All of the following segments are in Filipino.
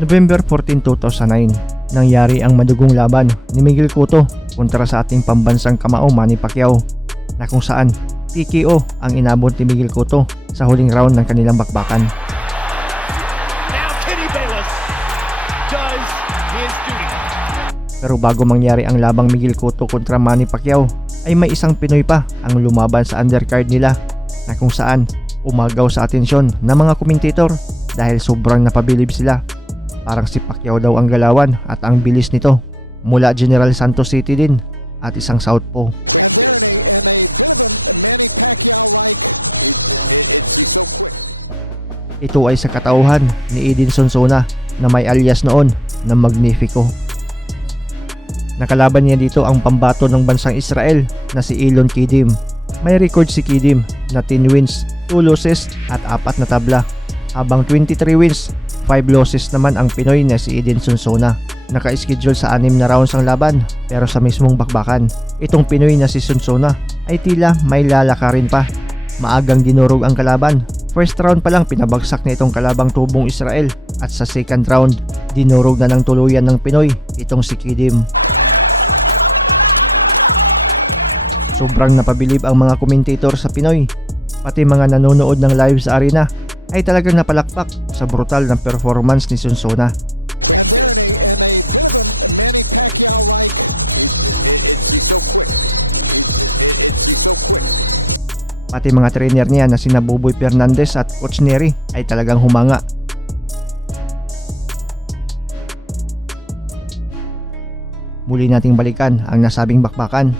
November 14, 2009, nangyari ang madugong laban ni Miguel Cotto kontra sa ating pambansang kamao Manny Pacquiao, na kung saan TKO ang inabot ni Miguel Cotto sa huling round ng kanilang bakbakan. Pero bago mangyari ang labang Miguel Cotto kontra Manny Pacquiao, ay may isang Pinoy pa ang lumaban sa undercard nila, na kung saan umagaw sa atensyon ng mga komentator dahil sobrang napabilib sila. Parang si Pacquiao daw ang galawan at ang bilis nito, mula General Santos City din at isang southpaw. Ito ay sa katauhan ni Edinson Sona na may alias noon na Magnifico. Nakalaban niya dito ang pambato ng bansang Israel na si Elon Kidim. May record si Kidim na 10 wins, 2 losses at 4 na tabla, habang 23 wins, 5 losses naman ang Pinoy na si Edinson Sona. Naka-schedule sa 6 na rounds ang laban, pero sa mismong bakbakan, itong Pinoy na si Sonsona ay tila may lalakarin pa. Maagang dinurog ang kalaban. First round pa lang pinabagsak na itong kalabang tubong Israel, at sa second round, dinurog na ng tuluyan ng Pinoy itong si Kidim. Sobrang napabilib ang mga komentator sa Pinoy, pati mga nanonood ng live sa arena ay talagang napalakpak sa brutal na performance ni Sonsona. Pati mga trainer niya na sina Buboy Fernandez at Coach Neri ay talagang humanga. Muli nating balikan ang nasabing bakbakan.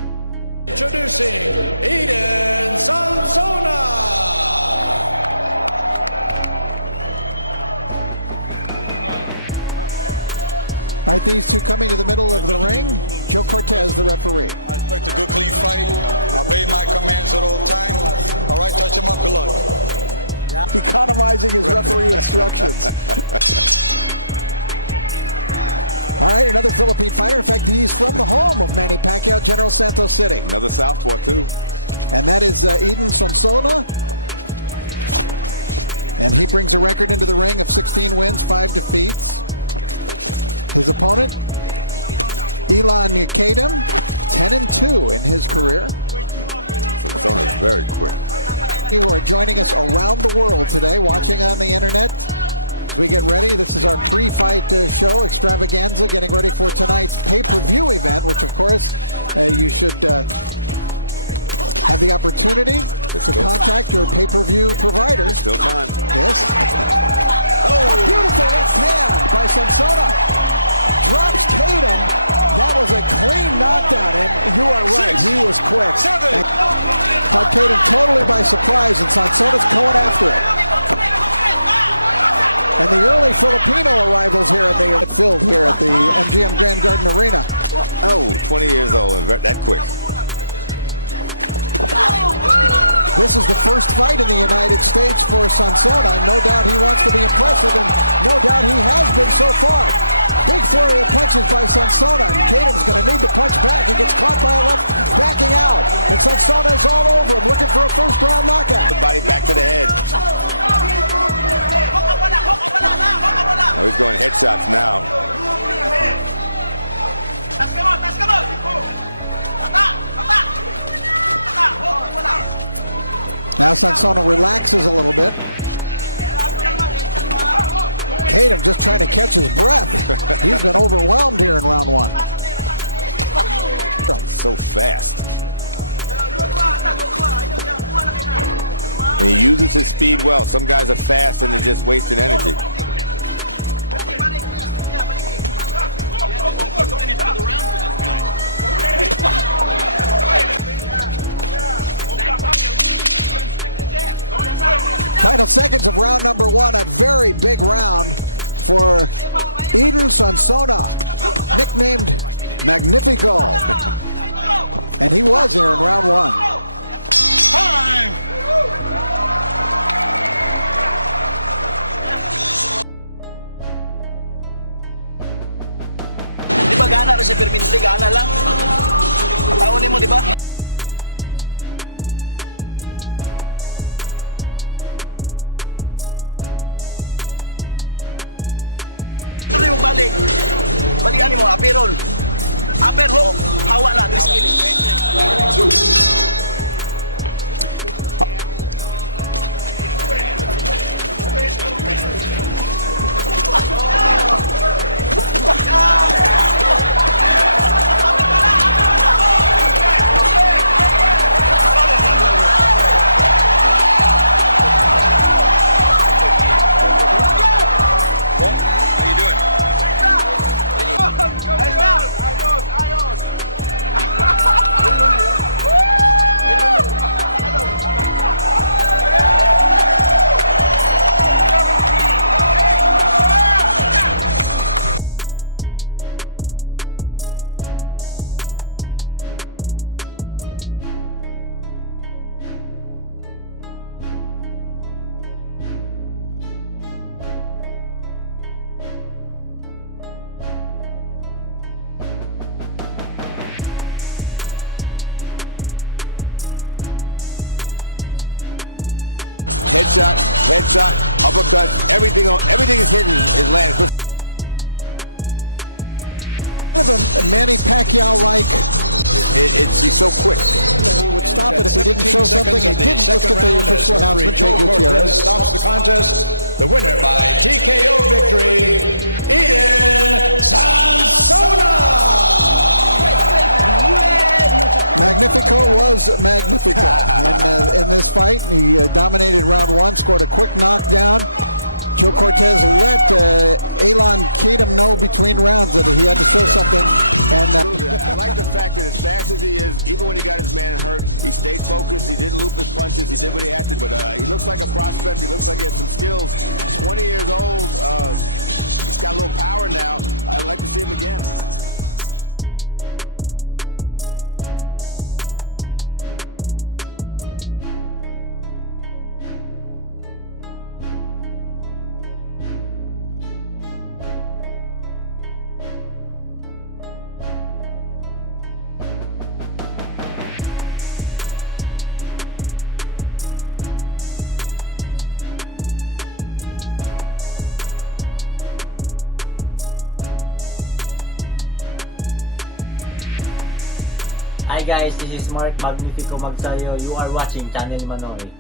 Hi guys, this is Mark Magnifico Magsayo. You are watching Channel Manoy.